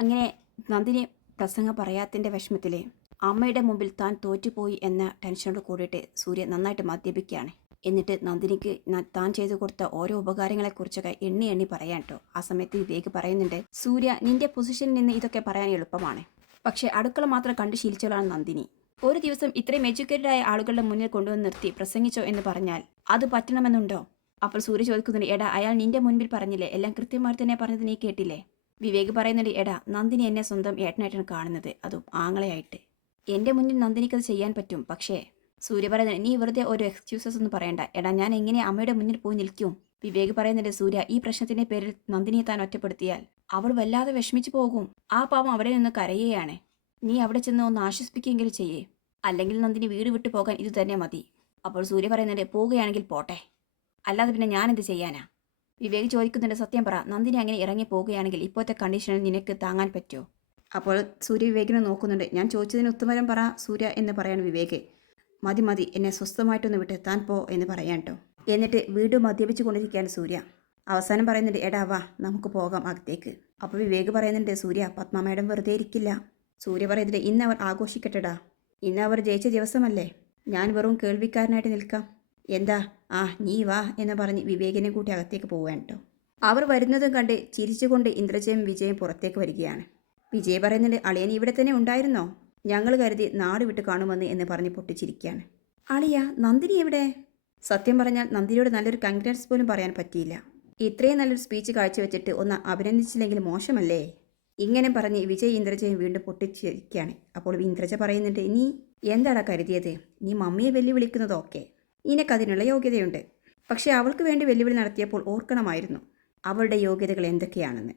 അങ്ങനെ നന്ദിനി പ്രസംഗം പറയാത്തതിന്റെ വിഷമത്തിൽ അമ്മയുടെ മുമ്പിൽ താൻ തോറ്റുപോയി എന്ന ടെൻഷനോട് കൂടിയിട്ട് സൂര്യ നന്നായിട്ട് മദ്യപിക്കുകയാണ്. എന്നിട്ട് നന്ദിനിക്ക് താൻ ചെയ്തു കൊടുത്ത ഓരോ ഉപകാരങ്ങളെക്കുറിച്ചൊക്കെ എണ്ണി എണ്ണി പറയാൻ കേട്ടോ ആ സമയത്ത് വിവേക് പറയുന്നുണ്ട് സൂര്യ നിന്റെ പൊസിഷനിൽ നിന്ന് ഇതൊക്കെ പറയാൻ എളുപ്പമാണ്. പക്ഷേ അടുക്കള മാത്രം കണ്ട് ശീലിച്ചവളാണ് നന്ദിനി. ഒരു ദിവസം ഇത്രയും എഡ്യൂക്കേറ്റഡ് ആയ ആളുകളുടെ മുന്നിൽ കൊണ്ടുവന്ന് നിർത്തി പ്രസംഗിച്ചോ എന്ന് പറഞ്ഞാൽ അത് പറ്റണമെന്നുണ്ടോ? അപ്പോൾ സൂര്യ ചോദിക്കുന്നുണ്ട് എടാ അയാൾ നിന്റെ മുൻപിൽ പറഞ്ഞില്ലേ? എല്ലാം കൃത്യമായി തന്നെ പറഞ്ഞത് നീ കേട്ടില്ലേ? വിവേക് പറയുന്നുണ്ട് എടാ നന്ദിനി എന്നെ സ്വന്തം ഏട്ടനായിട്ടാണ് കാണുന്നത്. അതും ആങ്ങളെയായിട്ട്. എന്റെ മുന്നിൽ നന്ദിനിക്കത് ചെയ്യാൻ പറ്റും. പക്ഷേ സൂര്യ പറയുന്നത് നീ വെറുതെ ഒരു എക്സ്ക്യൂസസ് ഒന്നും പറയണ്ട. എടാ ഞാൻ എങ്ങനെ അമ്മയുടെ മുന്നിൽ പോയി നിൽക്കും? വിവേക് പറയുന്നുണ്ട് സൂര്യ ഈ പ്രശ്നത്തിന്റെ പേരിൽ നന്ദിനിയെ താൻ ഒറ്റപ്പെടുത്തിയാൽ അവൾ വല്ലാതെ വിഷമിച്ചു പോകും. ആ പാവം അവിടെ നിന്ന് കരയുകയാണ്. നീ അവിടെ ചെന്ന് ഒന്ന് ആശ്വസിപ്പിക്കുകയെങ്കിലും ചെയ്യേ. അല്ലെങ്കിൽ നന്ദിനി വീട് വിട്ടു പോകാൻ ഇത് തന്നെ മതി. അപ്പോൾ സൂര്യ പറയുന്നുണ്ട് പോവുകയാണെങ്കിൽ പോട്ടെ. അല്ലാതെ പിന്നെ ഞാനെന്ത് ചെയ്യാനാ? വിവേക് ചോദിക്കുന്നുണ്ട് സത്യം പറ നന്ദിനി അങ്ങനെ ഇറങ്ങി പോവുകയാണെങ്കിൽ ഇപ്പോഴത്തെ കണ്ടീഷനിൽ നിനക്ക് താങ്ങാൻ പറ്റുമോ? അപ്പോൾ സൂര്യ വിവേകിനെ നോക്കുന്നുണ്ട്. ഞാൻ ചോദിച്ചതിന് ഉത്തമരം പറ സൂര്യ എന്ന് പറയാണ് വിവേക്. മതി മതി എന്നെ സ്വസ്ഥമായിട്ടൊന്ന് വിട്ട് പോ എന്ന് പറയാൻ കേട്ടോ എന്നിട്ട് വീണ്ടും മദ്യപിച്ചു കൊണ്ടിരിക്കുകയാണ് സൂര്യ. അവസാനം പറയുന്നുണ്ട് എടാ വാ നമുക്ക് പോകാം അകത്തേക്ക്. അപ്പോൾ വിവേക് പറയുന്നുണ്ട് സൂര്യ പത്മ വെറുതെ ഇരിക്കില്ല. സൂര്യ പറയുന്നുണ്ട് ഇന്ന് അവർ ആഘോഷിക്കട്ടെടാ. ഇന്ന് അവർ ജയിച്ച ദിവസമല്ലേ. ഞാൻ വെറും കേൾവിക്കാരനായിട്ട് നിൽക്കാം. എന്താ? ആ നീ വാ എന്ന് പറഞ്ഞ് വിവേകിനെ കൂട്ടി അകത്തേക്ക് പോവാൻ കേട്ടോ അവർ വരുന്നതും കണ്ട് ചിരിച്ചുകൊണ്ട് ഇന്ദ്രജയും വിജയും പുറത്തേക്ക് വരികയാണ്. വിജയ് പറയുന്നുണ്ട് അളിയൻ ഇവിടെ തന്നെ ഉണ്ടായിരുന്നോ? ഞങ്ങൾ കരുതി നാട് വിട്ട് കാണുമെന്ന് എന്ന് പറഞ്ഞ് പൊട്ടിച്ചിരിക്കുകയാണ്. അളിയ നന്ദിനി എവിടെ? സത്യം പറഞ്ഞാൽ നന്ദിനിയോട് നല്ലൊരു കൺഗ്രാറ്റ്സ് പോലും പറയാൻ പറ്റിയില്ല. ഇത്രയും നല്ലൊരു സ്പീച്ച് കാഴ്ചവെച്ചിട്ട് ഒന്ന് അഭിനന്ദിച്ചില്ലെങ്കിൽ മോശമല്ലേ? ഇങ്ങനെ പറഞ്ഞ് വിജയ് ഇന്ദ്രജയും വീണ്ടും പൊട്ടിച്ചിരിക്കുകയാണ്. അപ്പോൾ ഇന്ദ്രജ പറയുന്നുണ്ട് നീ എന്താടാ കരുതിയത്? നീ മമ്മിയെ വെല്ലുവിളിക്കുന്നത് ഓക്കെ നിനക്കതിനുള്ള യോഗ്യതയുണ്ട്. പക്ഷേ അവൾക്ക് വേണ്ടി വെല്ലുവിളി നടത്തിയപ്പോൾ ഓർക്കണമായിരുന്നു. അവളുടെ യോഗ്യതകൾ എന്തൊക്കെയാണെന്ന്.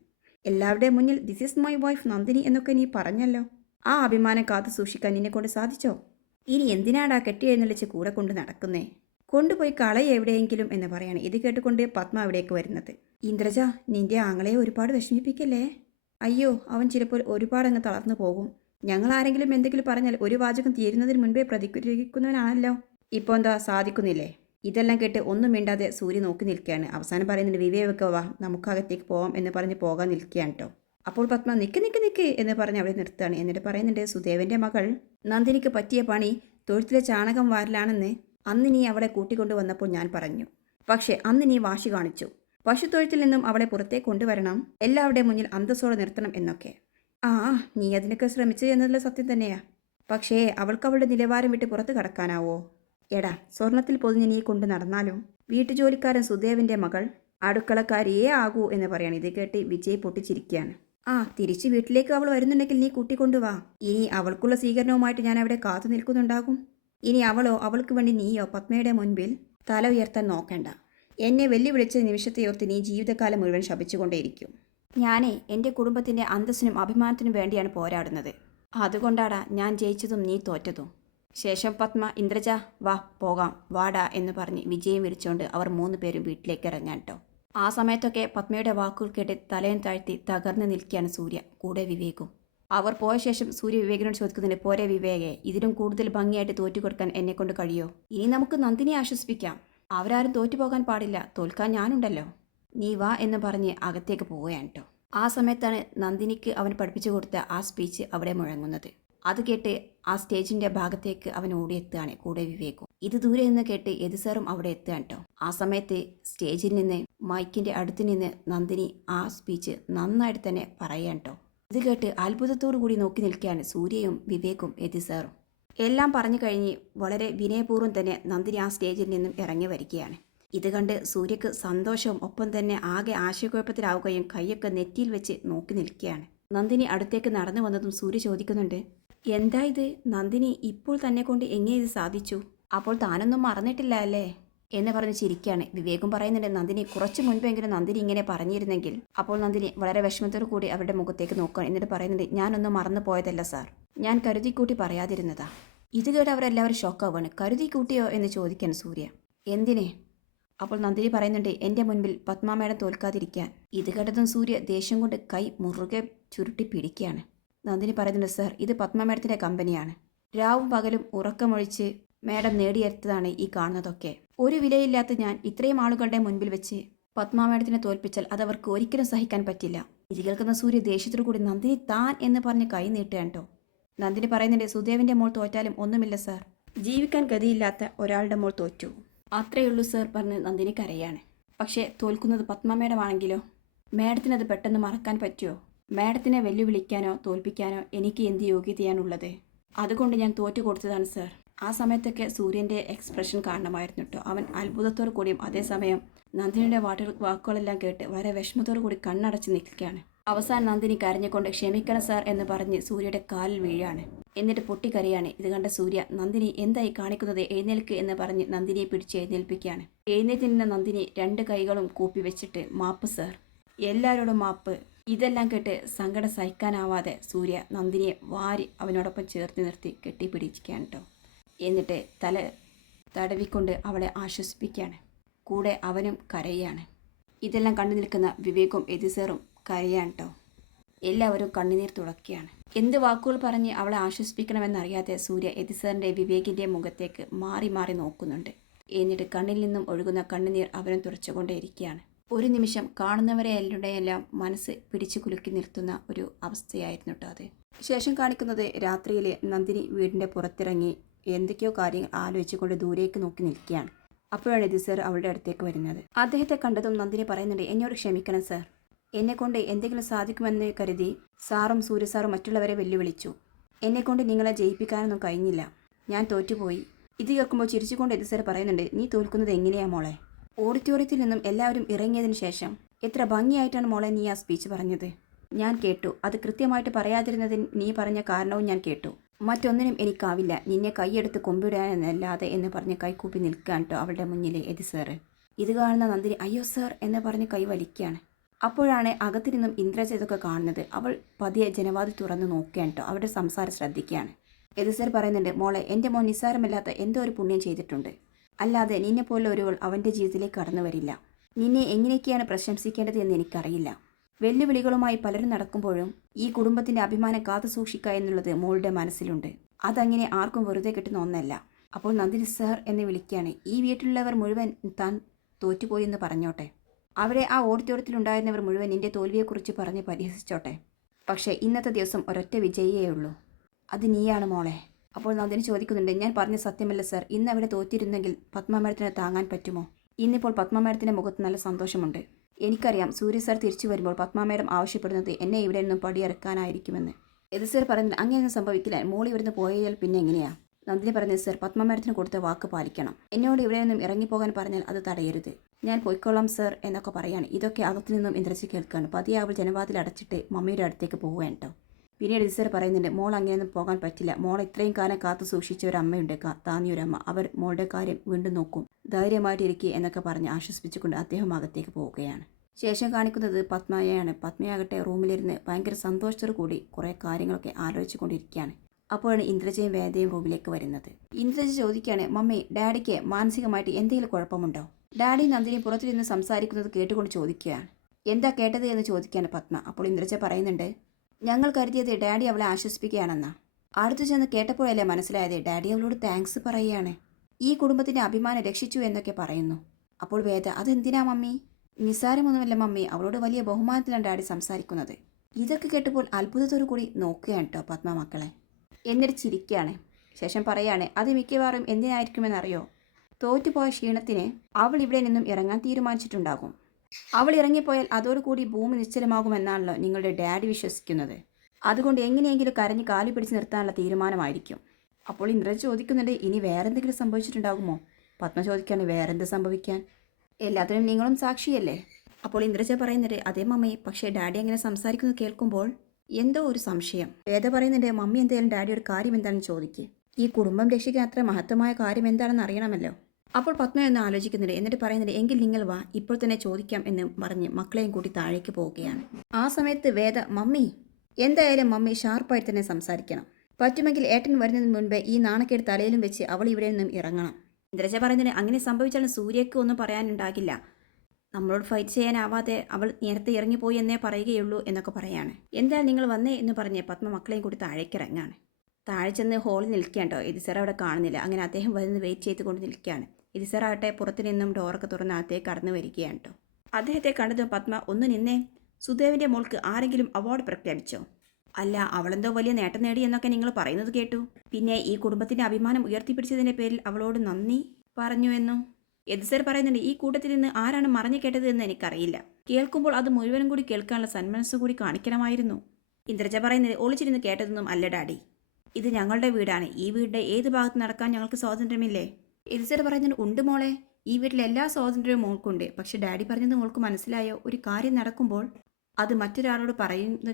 എല്ലാവരുടെയും മുന്നിൽ this is my wife Nandini എന്നൊക്കെ നീ പറഞ്ഞല്ലോ. ആ അഭിമാനം കാത്തു സൂക്ഷിക്കാൻ നിന്നെ കൊണ്ട് സാധിച്ചോ? ഇനി എന്തിനാടാ കെട്ടി എഴുന്നള്ളിച്ച് കൂടെ കൊണ്ട് നടക്കുന്നേ? കൊണ്ടുപോയി കളയ എവിടെയെങ്കിലും എന്ന് പറയാണ്. ഇത് കേട്ടുകൊണ്ട് പത്മ അവിടേക്ക് വരുന്നത്. ഇന്ദ്രജ നിന്റെ ആങ്ങളെ ഒരുപാട് വിഷമിപ്പിക്കല്ലേ? അയ്യോ അവൻ ചിലപ്പോൾ ഒരുപാട് അങ്ങ് തളർന്നു പോകും. ഞങ്ങൾ ആരെങ്കിലും എന്തെങ്കിലും പറഞ്ഞാൽ ഒരു വാചകം തീരുന്നതിന് മുൻപേ പ്രതികരിക്കുന്നവനാണല്ലോ. ഇപ്പോൾ എന്താ സാധിക്കുന്നില്ലേ? ഇതെല്ലാം കേട്ട് ഒന്നും മിണ്ടാതെ സൂര്യ നോക്കി നിൽക്കുകയാണ്. അവസാനം പറയുന്നുണ്ട് വിവേകൊക്കെ വാ നമുക്കകത്തേക്ക് പോവാം എന്ന് പറഞ്ഞ് പോകാൻ നിൽക്കുകയാണ് കേട്ടോ. അപ്പോൾ പത്മ നിക്ക് നിക്ക് നിക്ക് എന്ന് പറഞ്ഞ് അവിടെ നിർത്തുകയാണ്. എന്നിട്ട് പറയുന്നുണ്ട് സുദേവന്റെ മകൾ നന്ദിനിക്ക് പറ്റിയ പണി തൊഴുത്തിലെ ചാണകം വാരലാണെന്ന് അന്ന് നീ അവളെ കൂട്ടിക്കൊണ്ടു വന്നപ്പോൾ ഞാൻ പറഞ്ഞു. പക്ഷേ അന്ന് നീ വാശി കാണിച്ചു. പശുത്തൊഴുത്തിൽ നിന്നും അവളെ പുറത്തേക്ക് കൊണ്ടുവരണം. എല്ലാവരുടെ മുന്നിൽ അന്തസ്സോടെ നിർത്തണം എന്നൊക്കെ. ആ നീ അതിനൊക്കെ ശ്രമിച്ചു എന്നുള്ള സത്യം തന്നെയാ. പക്ഷേ അവൾക്ക് അവളുടെ നിലവാരം വിട്ട് പുറത്ത് കടക്കാനാവോ? എടാ സ്വർണത്തിൽ പൊതിഞ്ഞ് നീ കൊണ്ട് നടന്നാലും? വീട്ടുജോലിക്കാരൻ സുദേവിന്റെ മകൾ അടുക്കളക്കാരിയേ ആകൂ എന്ന് പറയാണ്. ഇത് കേട്ട് വിജയ് പൊട്ടിച്ചിരിക്കുകയാണ്. ആ തിരിച്ചു വീട്ടിലേക്ക് അവൾ വരുന്നുണ്ടെങ്കിൽ നീ കൂട്ടിക്കൊണ്ടുവാ ഇനി അവൾക്കുള്ള സ്വീകരണവുമായിട്ട് ഞാൻ അവിടെ കാത്തു നിൽക്കുന്നുണ്ടാകും. ഇനി അവളോ അവൾക്ക് വേണ്ടി നീയോ പത്മയുടെ മുൻപിൽ തല ഉയർത്താൻ നോക്കണ്ട. എന്നെ വെല്ലുവിളിച്ച നിമിഷത്തെ ഓർത്ത് നീ ജീവിതകാലം മുഴുവൻ ശപിച്ചുകൊണ്ടേയിരിക്കും. ഞാനേ എന്റെ കുടുംബത്തിന്റെ അന്തസ്സിനും അഭിമാനത്തിനും വേണ്ടിയാണ് പോരാടുന്നത്. അതുകൊണ്ടാടാ ഞാൻ ജയിച്ചതും നീ തോറ്റതും. ശേഷം പത്മ ഇന്ദ്രജ വാ പോകാം വാടാ എന്ന് പറഞ്ഞ് വിജയം വിരിച്ചുകൊണ്ട് അവർ മൂന്ന് പേരും വീട്ടിലേക്ക് ഇറങ്ങാൻ കേട്ടോ ആ സമയത്തൊക്കെ പത്മയുടെ വാക്കുകൾ കേട്ട് തലയും താഴ്ത്തി തകർന്നു നിൽക്കുകയാണ് സൂര്യ. കൂടെ വിവേകും. അവർ പോയ ശേഷം സൂര്യ വിവേകിനോട് ചോദിക്കുന്നുണ്ട് പോരെ വിവേകെ ഇതിലും കൂടുതൽ ഭംഗിയായിട്ട് തോറ്റുകൊടുക്കാൻ എന്നെ കൊണ്ട് കഴിയോ? ഇനി നമുക്ക് നന്ദിനെ ആശ്വസിപ്പിക്കാം. അവരാരും തോറ്റുപോകാൻ പാടില്ല. തോൽക്കാൻ ഞാനുണ്ടല്ലോ. നീ വാ എന്ന് പറഞ്ഞ് അകത്തേക്ക് പോവുകയാണ് കേട്ടോ ആ സമയത്താണ് നന്ദിനിക്ക് അവൻ പഠിപ്പിച്ചു കൊടുത്ത ആ സ്പീച്ച് അവിടെ മുഴങ്ങുന്നത്. അത് കേട്ട് ആ സ്റ്റേജിന്റെ ഭാഗത്തേക്ക് അവൻ ഓടിയെത്തുകയാണ് കൂടെ വിവേകും. ഇത് ദൂരെ നിന്ന് കേട്ട് എത് സാറും അവിടെ എത്തുകയാണ് കേട്ടോ ആ സമയത്ത് സ്റ്റേജിൽ നിന്ന് മൈക്കിന്റെ അടുത്ത് നിന്ന് നന്ദിനി ആ സ്പീച്ച് നന്നായിട്ട് തന്നെ പറയാൻ കേട്ടോ ഇത് കേട്ട് അത്ഭുതത്തോടു കൂടി നോക്കി നിൽക്കുകയാണ് സൂര്യയും വിവേകും എതി സാറും. എല്ലാം പറഞ്ഞു കഴിഞ്ഞ് വളരെ വിനയപൂർവം തന്നെ നന്ദിനി ആ സ്റ്റേജിൽ നിന്നും ഇറങ്ങി വരികയാണ്. ഇത് കണ്ട് സൂര്യക്ക് സന്തോഷവും ഒപ്പം തന്നെ ആകെ ആശയക്കുഴപ്പത്തിലാവുകയും കൈയൊക്കെ നെറ്റിയിൽ വെച്ച് നോക്കി നിൽക്കുകയാണ്. നന്ദിനി അടുത്തേക്ക് നടന്നു വന്നതും സൂര്യ ചോദിക്കുന്നുണ്ട് എന്താ ഇത് നന്ദിനി ഇപ്പോൾ തന്നെ കൊണ്ട് എങ്ങനെ ഇത് സാധിച്ചു? അപ്പോൾ താനൊന്നും മറന്നിട്ടില്ല അല്ലേ? എന്ന് പറഞ്ഞ് ചിരിക്കുകയാണ് വിവേകും പറയുന്നുണ്ട് നന്ദിനി കുറച്ച് മുൻപെങ്കിലും നന്ദിനി ഇങ്ങനെ പറഞ്ഞിരുന്നെങ്കിൽ. അപ്പോൾ നന്ദിനി വളരെ വിഷമത്തോടു കൂടി അവരുടെ മുഖത്തേക്ക് നോക്കുകയാണ് എന്നിട്ട് പറയുന്നുണ്ട് ഞാനൊന്നും മറന്നു പോയതല്ല സാർ. ഞാൻ കരുതിക്കൂട്ടി പറയാതിരുന്നതാ. ഇത് കേട്ട് അവരെല്ലാവരും ഷോക്കാവാണ്. കരുതിക്കൂട്ടിയോ? എന്ന് ചോദിക്കാൻ സൂര്യ. എന്തിനെ? അപ്പോൾ നന്ദിനി പറയുന്നുണ്ട് എന്റെ മുൻപിൽ പത്മാമേടം തോൽക്കാതിരിക്കാൻ. ഇത് കേട്ടതും സൂര്യ ദേഷ്യം കൊണ്ട് കൈ മുറുകെ ചുരുട്ടി പിടിക്കുകയാണ്. നന്ദിനി പറയുന്നുണ്ട് സർ ഇത് പത്മ മേഡത്തിന്റെ കമ്പനിയാണ്. രാവും പകലും ഉറക്കമൊഴിച്ച് മേഡം നേടിയെടുത്തതാണ് ഈ കാണുന്നതൊക്കെ. ഒരു വിലയില്ലാത്ത ഞാൻ ഇത്രയും ആളുകളുടെ മുൻപിൽ വെച്ച് പത്മ മേഡത്തിനെ തോൽപ്പിച്ചാൽ അത് അവർക്ക് ഒരിക്കലും സഹിക്കാൻ പറ്റില്ല. ഇത് കേൾക്കുന്ന സൂര്യ ദേഷ്യത്തോടു കൂടി നന്ദിനി താൻ എന്ന് പറഞ്ഞ് കൈ നീട്ടുകയാണ് കേട്ടോ നന്ദിനി പറയുന്നുണ്ട് സുദേവിന്റെ മോൾ തോറ്റാലും ഒന്നുമില്ല സാർ. ജീവിക്കാൻ ഗതിയില്ലാത്ത ഒരാളുടെ മോൾ തോറ്റു. അത്രയേ ഉള്ളൂ സാർ പറഞ്ഞ് നന്ദിനി കരയാണ്. പക്ഷേ തോൽക്കുന്നത് പത്മ മേഡമാണെങ്കിലോ മേഡത്തിനത് പെട്ടെന്ന് മറക്കാൻ പറ്റുമോ മേഡത്തിനെ വെല്ലുവിളിക്കാനോ തോൽപ്പിക്കാനോ എനിക്ക് എന്ത് യോഗ്യതയാണുള്ളത്? അതുകൊണ്ട് ഞാൻ തോറ്റു കൊടുത്തതാണ് സർ. ആ സമയത്തൊക്കെ സൂര്യന്റെ എക്സ്പ്രഷൻ കാരണമായിരുന്നു കേട്ടോ അവൻ അത്ഭുതത്തോടു കൂടിയും അതേസമയം നന്ദിനിയുടെ വാട്ടർ വാക്കുകളെല്ലാം കേട്ട് വളരെ വിഷമത്തോടു കൂടി കണ്ണടച്ച് നിൽക്കുകയാണ്. അവസാനം നന്ദിനി കരഞ്ഞുകൊണ്ട് ക്ഷമിക്കണം സാർ എന്ന് പറഞ്ഞ് സൂര്യയുടെ കാലിൽ വീഴാണ്. എന്നിട്ട് പൊട്ടിക്കരയാണ്. ഇത് കണ്ട സൂര്യ നന്ദിനി എന്തായി കാണിക്കുന്നത്? എഴുന്നേൽക്ക് എന്ന് പറഞ്ഞ് നന്ദിനിയെ പിടിച്ച് എഴുന്നേൽപ്പിക്കുകയാണ്. എഴുന്നേറ്റ് നിന്ന നന്ദിനി രണ്ട് കൈകളും കൂപ്പി വെച്ചിട്ട് മാപ്പ് സാർ. എല്ലാവരോടും മാപ്പ് ഇതെല്ലാം കേട്ട് സങ്കടം സഹിക്കാനാവാതെ സൂര്യ നന്ദിനിയെ വാരി അവനോടൊപ്പം ചേർത്ത് നിർത്തി കെട്ടിപ്പിടിക്കുകയാണ് കേട്ടോ എന്നിട്ട് തല തടവിക്കൊണ്ട് അവളെ ആശ്വസിപ്പിക്കുകയാണ്. കൂടെ അവനും കരയാണ് ഇതെല്ലാം കണ്ടു നിൽക്കുന്ന വിവേകും എതിസേറും കരയാണ് കേട്ടോ എല്ലാവരും കണ്ണുനീർ തുടക്കുകയാണ് എന്ത് വാക്കുകൾ പറഞ്ഞ് അവളെ ആശ്വസിപ്പിക്കണമെന്നറിയാതെ സൂര്യ എതിസറിന്റെ വിവേകിന്റെ മുഖത്തേക്ക് മാറി മാറി നോക്കുന്നുണ്ട്. എന്നിട്ട് കണ്ണിൽ നിന്നും ഒഴുകുന്ന കണ്ണുനീർ അവനും തുടച്ചുകൊണ്ടേയിരിക്കുകയാണ് ഒരു നിമിഷം കാണുന്നവരെ എല്ലാം മനസ്സ് പിടിച്ചു കുലുക്കി നിർത്തുന്ന ഒരു അവസ്ഥയായിരുന്നു കേട്ടോ അത്. ശേഷം കാണിക്കുന്നത് രാത്രിയിൽ നന്ദിനി വീടിന്റെ പുറത്തിറങ്ങി എന്തൊക്കെയോ കാര്യങ്ങൾ ആലോചിച്ചുകൊണ്ട് ദൂരേക്ക് നോക്കി നിൽക്കുകയാണ്. അപ്പോഴാണ് ഇത് സർ അവളുടെ അടുത്തേക്ക് വരുന്നത്. അദ്ദേഹത്തെ കണ്ടതും നന്ദിനി പറയുന്നുണ്ട് എന്നോട് ക്ഷമിക്കണം സർ. എന്നെക്കൊണ്ട് എന്തെങ്കിലും സാധിക്കുമെന്ന് കരുതി സാറും സൂര്യസാറും മറ്റുള്ളവരെ വെല്ലുവിളിച്ചു. എന്നെക്കൊണ്ട് നിങ്ങളെ ജയിപ്പിക്കാനൊന്നും കഴിഞ്ഞില്ല. ഞാൻ തോറ്റുപോയി. ഇത് കേൾക്കുമ്പോൾ ചിരിച്ചുകൊണ്ട് ഇത് സർ പറയുന്നുണ്ട് നീ തോൽക്കുന്നത് എങ്ങനെയാ മോളെ? ഓഡിറ്റോറിയത്തിൽ നിന്നും എല്ലാവരും ഇറങ്ങിയതിനു ശേഷം എത്ര ഭംഗിയായിട്ടാണ് മോളെ നീ ആ സ്പീച്ച് പറഞ്ഞത്? ഞാൻ കേട്ടു. അത് കൃത്യമായിട്ട് പറയാതിരുന്നതിന് നീ പറഞ്ഞ കാരണവും ഞാൻ കേട്ടു. മറ്റൊന്നിനും എനിക്കാവില്ല. നിന്നെ കൈയെടുത്ത് കൊമ്പിടാനെന്നല്ലാതെ എന്ന് പറഞ്ഞ് കൈക്കൂപ്പി നിൽക്കാൻ കേട്ടോ അവളുടെ മുന്നിൽ എതി സാറ് ഇത് കാണുന്ന നന്ദിനി അയ്യോ സർ എന്ന് പറഞ്ഞ് കൈ വലിക്കുകയാണ്. അപ്പോഴാണ് അകത്തു നിന്നും ഇന്ദ്രജ ഇതൊക്കെ കാണുന്നത്. അവൾ പതിയെ ജനവാദി തുറന്ന് നോക്കുകയാണ് കേട്ടോ അവരുടെ സംസാരം ശ്രദ്ധിക്കുകയാണ്. എതി സാർ പറയുന്നുണ്ട് മോളെ എന്റെ മോൻ നിസ്സാരമില്ലാത്ത എന്തോ ഒരു പുണ്യം ചെയ്തിട്ടുണ്ട്. അല്ലാതെ നിന്നെ പോലെ ഒരുവൾ അവന്റെ ജീവിതത്തിലേക്ക് കടന്നു വരില്ല. നിന്നെ എങ്ങനെയൊക്കെയാണ് പ്രശംസിക്കേണ്ടത് എന്ന് എനിക്കറിയില്ല. വെല്ലുവിളികളുമായി പലരും നടക്കുമ്പോഴും ഈ കുടുംബത്തിന്റെ അഭിമാനം കാത്തു സൂക്ഷിക്കുക എന്നുള്ളത് മോളുടെ മനസ്സിലുണ്ട്. അതങ്ങനെ ആർക്കും വെറുതെ കിട്ടുന്ന ഒന്നല്ല. അപ്പോൾ നന്ദിനി സർ എന്ന് വിളിക്കുകയാണ്. ഈ വീട്ടിലുള്ളവർ മുഴുവൻ താൻ തോറ്റുപോയി എന്ന് പറഞ്ഞോട്ടെ. അവിടെ ആ ഓഡിറ്റോറിയത്തിലുണ്ടായിരുന്നവർ മുഴുവൻ നിന്റെ തോൽവിയെക്കുറിച്ച് പറഞ്ഞ് പരിഹസിച്ചോട്ടെ. പക്ഷേ ഇന്നത്തെ ദിവസം ഒരൊറ്റ വിജയിയേ ഉള്ളൂ. അത് നീയാണ് മോളെ. അപ്പോൾ നന്ദിനി ചോദിക്കുന്നുണ്ട് ഞാൻ പറഞ്ഞ സത്യമല്ല സർ. ഇന്ന് അവിടെ തോറ്റിരുന്നെങ്കിൽ പത്മ മേഡത്തിന് താങ്ങാൻ പറ്റുമോ? ഇന്നിപ്പോൾ പത്മ മേഡത്തിന്റെ മുഖത്ത് നല്ല സന്തോഷമുണ്ട്. എനിക്കറിയാം സൂര്യ സാർ തിരിച്ചു വരുമ്പോൾ പത്മ മേഡം ആവശ്യപ്പെടുന്നത് എന്നെ ഇവിടെ നിന്നും പടിയിറക്കാനായിരിക്കുമെന്ന്. എത് സർ പറയുന്നത് അങ്ങനെയൊന്നും സംഭവിക്കില്ല. മോളി ഇവിടുന്ന് പോയാൽ പിന്നെ എങ്ങനെയാ? നന്ദിനി പറഞ്ഞത് സർ പത്മ മേഡത്തിന് കൊടുത്ത വാക്ക് പാലിക്കണം. എന്നോട് ഇവിടെ നിന്നും ഇറങ്ങിപ്പോകാൻ പറഞ്ഞാൽ അത് തടയരുത്. ഞാൻ പോയിക്കൊള്ളാം സർ എന്നൊക്കെ പറയാണ്. ഇതൊക്കെ അകത്തു നിന്നും ഇന്ദ്രജി കേൾക്കുകയാണ് പതിയെ അവൾ ജനവാതിൽ അടച്ചിട്ട് മമ്മിയുടെ അടുത്തേക്ക് പോവുകയാണ് കേട്ടോ പിന്നീട് ഇസർ പറയുന്നുണ്ട് മോൾ അങ്ങനെയൊന്നും പോകാൻ പറ്റില്ല. മോൾ ഇത്രയും കാലം കാത്തു സൂക്ഷിച്ച ഒരു അമ്മയുണ്ട് താന്നിയൊരമ്മ അവർ മോളുടെ കാര്യം വീണ്ടും നോക്കും. ധൈര്യമായിട്ടിരിക്കുക എന്നൊക്കെ പറഞ്ഞ് ആശ്വസിപ്പിച്ചുകൊണ്ട് അദ്ദേഹം അകത്തേക്ക് പോവുകയാണ്. ശേഷം കാണിക്കുന്നത് പത്മയാണ് പത്മയാകട്ടെ റൂമിലിരുന്ന് ഭയങ്കര സന്തോഷത്തോടു കൂടി കുറേ കാര്യങ്ങളൊക്കെ ആലോചിച്ചുകൊണ്ടിരിക്കുകയാണ്. അപ്പോഴാണ് ഇന്ദ്രജയും വേദയും റൂമിലേക്ക് വരുന്നത്. ഇന്ദ്രജ ചോദിക്കുകയാണ് മമ്മി ഡാഡിക്ക് മാനസികമായിട്ട് എന്തെങ്കിലും കുഴപ്പമുണ്ടോ? ഡാഡി നന്ദിനി പുറത്തിരുന്ന് സംസാരിക്കുന്നത് കേട്ടുകൊണ്ട് ചോദിക്കുകയാണ്. എന്താ കേട്ടത്? എന്ന് ചോദിക്കുകയാണ് പത്മ. അപ്പോൾ ഇന്ദ്രജ പറയുന്നുണ്ട് ഞങ്ങൾ കരുതിയത് ഡാഡി അവളെ ആശ്വസിപ്പിക്കുകയാണെന്നാ. അടുത്തു ചെന്ന് കേട്ടപ്പോഴല്ലേ മനസ്സിലായത് ഡാഡി അവളോട് താങ്ക്സ് പറയുകയാണ്. ഈ കുടുംബത്തിന്റെ അഭിമാനം രക്ഷിച്ചു എന്നൊക്കെ പറയുന്നു. അപ്പോൾ വേദ അതെന്തിനാ മമ്മി? നിസ്സാരമൊന്നുമല്ല മമ്മി അവളോട് വലിയ ബഹുമാനത്തിലാണ് ഡാഡി സംസാരിക്കുന്നത്. ഇതൊക്കെ കേട്ടപ്പോൾ അത്ഭുതത്തോടു കൂടി നോക്കുകയാണ് കേട്ടോ പത്മ മക്കളെ എന്നിട്ട് ചിരിക്കുകയാണ്. ശേഷം പറയാണ് അത് മിക്കവാറും എന്തിനായിരിക്കുമെന്നറിയോ? തോറ്റുപോയ ക്ഷീണത്തിന് അവൾ ഇവിടെ നിന്നും ഇറങ്ങാൻ തീരുമാനിച്ചിട്ടുണ്ടാകും. അവൾ ഇറങ്ങിപ്പോയാൽ അതോടുകൂടി ഭൂമി നിശ്ചലമാകുമെന്നാണല്ലോ നിങ്ങളുടെ ഡാഡി വിശ്വസിക്കുന്നത്. അതുകൊണ്ട് എങ്ങനെയെങ്കിലും കരഞ്ഞ് കാലി പിടിച്ച് നിർത്താനുള്ള തീരുമാനമായിരിക്കും. അപ്പോൾ ഇന്ദ്രൻ ചോദിക്കുന്നുണ്ട് ഇനി വേറെന്തെങ്കിലും സംഭവിച്ചിട്ടുണ്ടാകുമോ? പത്മ ചോദിക്കാണ് വേറെന്ത് സംഭവിക്കാൻ? എല്ലാത്തിനും നിങ്ങളും സാക്ഷിയല്ലേ? അപ്പോൾ ഇന്ദ്രജ പറയുന്നുണ്ട് അതേ മമ്മി പക്ഷേ ഡാഡി അങ്ങനെ സംസാരിക്കുന്നത് കേൾക്കുമ്പോൾ എന്തോ ഒരു സംശയം. വേദ പറയുന്നുണ്ട് മമ്മി എന്തായാലും ഡാഡി ഒരു കാര്യം എന്താണെന്ന് ചോദിക്കുക ഈ കുടുംബം രക്ഷിക്കാൻ അത്ര മഹത്വമായ കാര്യം എന്താണെന്ന് അറിയണമല്ലോ. അപ്പോൾ പത്മ ഒന്ന് ആലോചിക്കുന്നുണ്ട് എന്നിട്ട് പറയുന്നുണ്ട് എങ്കിൽ നിങ്ങൾ വാ ഇപ്പോൾ തന്നെ ചോദിക്കാം എന്ന് പറഞ്ഞ് മക്കളെയും കൂട്ടി താഴേക്ക് പോവുകയാണ്. ആ സമയത്ത് വേദ മമ്മി എന്തായാലും മമ്മി ഷാർപ്പായിട്ട് തന്നെ സംസാരിക്കണം. പറ്റുമെങ്കിൽ ഏട്ടൻ വരുന്നതിന് മുൻപേ ഈ നാണക്കേട് തലയിലും വെച്ച് അവൾ ഇവിടെ നിന്നും ഇറങ്ങണം. ഇന്ദ്രജ പറയുന്നതിന് അങ്ങനെ സംഭവിച്ചാലും സൂര്യക്ക് ഒന്നും പറയാനുണ്ടാകില്ല. നമ്മളോട് ഫൈറ്റ് ചെയ്യാനാവാതെ അവൾ നേരത്തെ ഇറങ്ങിപ്പോയി എന്നേ പറയുകയുള്ളൂ എന്നൊക്കെ പറയാണ്. എന്തായാലും നിങ്ങൾ വന്നേ എന്ന് പറഞ്ഞ് പത്മ മക്കളെയും കൂടി താഴേക്ക് ഇറങ്ങാണ്. താഴെ ചെന്ന് ഹോളിൽ നിൽക്കുകയാണ് കേട്ടോ. ഇതിസർ അവിടെ കാണുന്നില്ല. അങ്ങനെ അദ്ദേഹം വരുന്ന വെയിറ്റ് ചെയ്തുകൊണ്ട് നിൽക്കുകയാണ്. ഇതിസർ ആകട്ടെ പുറത്തു നിന്നും ഡോറൊക്കെ തുറന്ന് അകത്തേക്ക് കടന്നു വരികയാണ് കേട്ടോ. അദ്ദേഹത്തെ കണ്ടതും പത്മ ഒന്ന് നിന്നേ സുദേവിന്റെ മോൾക്ക് ആരെങ്കിലും അവാർഡ് പ്രഖ്യാപിച്ചോ? അല്ല അവളെന്തോ വലിയ നേട്ടം നേടി എന്നൊക്കെ നിങ്ങൾ പറയുന്നത് കേട്ടു. പിന്നെ ഈ കുടുംബത്തിന്റെ അഭിമാനം ഉയർത്തിപ്പിടിച്ചതിന്റെ പേരിൽ അവളോട് നന്ദി പറഞ്ഞു എന്നും. എത് സർ പറയുന്നുണ്ട് ഈ കൂട്ടത്തിൽ നിന്ന് ആരാണ് മറഞ്ഞു കേട്ടത് എന്ന് എനിക്കറിയില്ല. കേൾക്കുമ്പോൾ അത് മുഴുവനും കൂടി കേൾക്കാനുള്ള സന്മനസ് കൂടി കാണിക്കണമായിരുന്നു. ഇന്ദ്രജ പറയുന്നത് ഒളിച്ചിരുന്ന് കേട്ടതൊന്നും അല്ല ഡാഡി. ഇത് ഞങ്ങളുടെ വീടാണ്. ഈ വീടിന്റെ ഏത് ഭാഗത്ത് നടക്കാൻ ഞങ്ങൾക്ക് സ്വാതന്ത്ര്യമില്ലേ? എത് പറഞ്ഞത് ഉണ്ട് മോളെ. ഈ വീട്ടിലെ എല്ലാ സ്വാതന്ത്ര്യവും മോൾക്കുണ്ട്. പക്ഷെ ഡാഡി പറഞ്ഞത് മോൾക്ക് മനസ്സിലായോ? ഒരു കാര്യം നടക്കുമ്പോൾ അത് മറ്റൊരാളോട് പറയുന്ന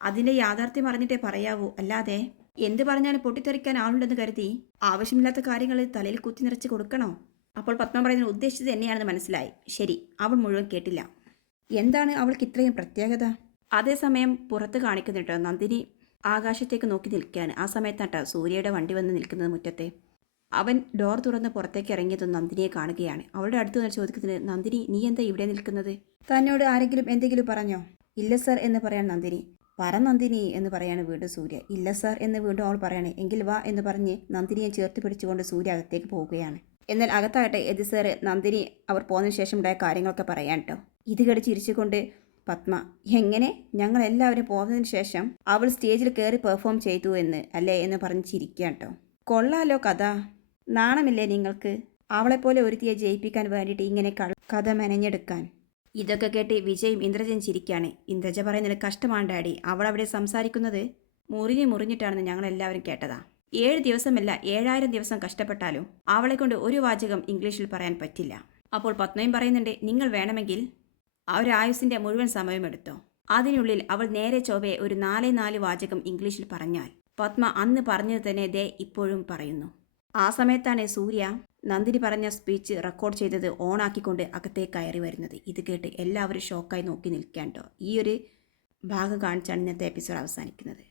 അതിന്റെ യാഥാർത്ഥ്യം അറിഞ്ഞിട്ടേ പറയാവൂ. അല്ലാതെ എന്ത് പറഞ്ഞാലും പൊട്ടിത്തെറിക്കാൻ ആളുണ്ടെന്ന് കരുതി ആവശ്യമില്ലാത്ത കാര്യങ്ങൾ തലയിൽ കുത്തി നിറച്ച് കൊടുക്കണോ? അപ്പോൾ പത്മ പറയുന്നത് ഉദ്ദേശിച്ചത് എന്നെയാണെന്ന് മനസ്സിലായി. ശരി അവൾ മുഴുവൻ കേട്ടില്ല. എന്താണ് അവൾക്ക് ഇത്രയും പ്രത്യേകത? അതേസമയം പുറത്ത് കാണിക്കുന്നുണ്ടോ നന്ദിനി ആകാശത്തേക്ക് നോക്കി നിൽക്കുകയാണ്. ആ സമയത്താട്ടോ സൂര്യയുടെ വണ്ടി വന്ന് നിൽക്കുന്നത് മുറ്റത്തെ. അവൻ ഡോർ തുറന്ന് പുറത്തേക്ക് ഇറങ്ങിയതും നന്ദിനിയെ കാണുകയാണ്. അവളുടെ അടുത്ത് നിന്ന് ചോദിക്കുന്നത് നന്ദിനി നീ എന്താ ഇവിടെ നിൽക്കുന്നത്? തന്നോട് ആരെങ്കിലും എന്തെങ്കിലും പറഞ്ഞോ? ഇല്ല സർ എന്ന് പറയാൻ നന്ദിനി. പറ നന്ദിനി എന്ന് പറയാണ് വീണ്ടും സൂര്യ. ഇല്ല സർ എന്ന് വീണ്ടും അവൾ പറയണേ. എങ്കിൽ വാ എന്ന് പറഞ്ഞ് നന്ദിനിയെ ചേർത്ത് പിടിച്ചുകൊണ്ട് സൂര്യ അകത്തേക്ക് പോവുകയാണ് എന്നാൽ അകത്താകട്ടെ എതി സർ നന്ദിനി അവർ പോന്നതിന് ശേഷം ഉണ്ടായ കാര്യങ്ങളൊക്കെ പറയാൻ കേട്ടോ ഇത് കേട്ട് ചിരിച്ചുകൊണ്ട് പത്മ എങ്ങനെ ഞങ്ങൾ എല്ലാവരും പോകുന്നതിന് ശേഷം അവൾ സ്റ്റേജിൽ കയറി പെർഫോം ചെയ്തു എന്ന് അല്ലേ? എന്ന് പറഞ്ഞ് ചിരിക്കുക കേട്ടോ കൊള്ളാലോ കഥ. നാണമില്ലേ നിങ്ങൾക്ക്? അവളെപ്പോലെ ഒരുത്തിയെ ജയിപ്പിക്കാൻ വേണ്ടിയിട്ട് ഇങ്ങനെ കഥ മെനഞ്ഞെടുക്കാൻ. ഇതൊക്കെ കേട്ട് വിജയും ഇന്ദ്രജൻ ചിരിക്കാണ്. ഇന്ദ്രജ പറയുന്നത് കഷ്ടമാണ് ഡാഡി. അവൾ അവിടെ സംസാരിക്കുന്നത് മുറിഞ്ഞ് മുറിഞ്ഞിട്ടാണെന്ന് ഞങ്ങൾ എല്ലാവരും കേട്ടതാ. ഏഴ് ദിവസമല്ല ഏഴായിരം ദിവസം കഷ്ടപ്പെട്ടാലും അവളെ കൊണ്ട് ഒരു വാചകം ഇംഗ്ലീഷിൽ പറയാൻ പറ്റില്ല. അപ്പോൾ പത്മയും പറയുന്നുണ്ട് നിങ്ങൾ വേണമെങ്കിൽ ആയുസിന്റെ മുഴുവൻ സമയമെടുത്തോ അതിനുള്ളിൽ അവൾ നേരെ ചൊവ്വെ ഒരു നാലേ നാല് വാചകം ഇംഗ്ലീഷിൽ പറഞ്ഞാൽ. പത്മ അന്ന് പറഞ്ഞത് തന്നെ ദേ ഇപ്പോഴും പറയുന്നു. ആ സമയത്താണ് സൂര്യ നന്ദിനി പറഞ്ഞ സ്പീച്ച് റെക്കോർഡ് ചെയ്തത് ഓണാക്കിക്കൊണ്ട് അകത്തേക്ക് കയറി വരുന്നത്. ഇത് കേട്ട് എല്ലാവരും ഷോക്കായി നോക്കി നിൽക്കാൻ കേട്ടോ ഈ ഒരു ഭാഗം കാണിച്ചാണ് ഇന്നത്തെ എപ്പിസോഡ് അവസാനിക്കുന്നത്.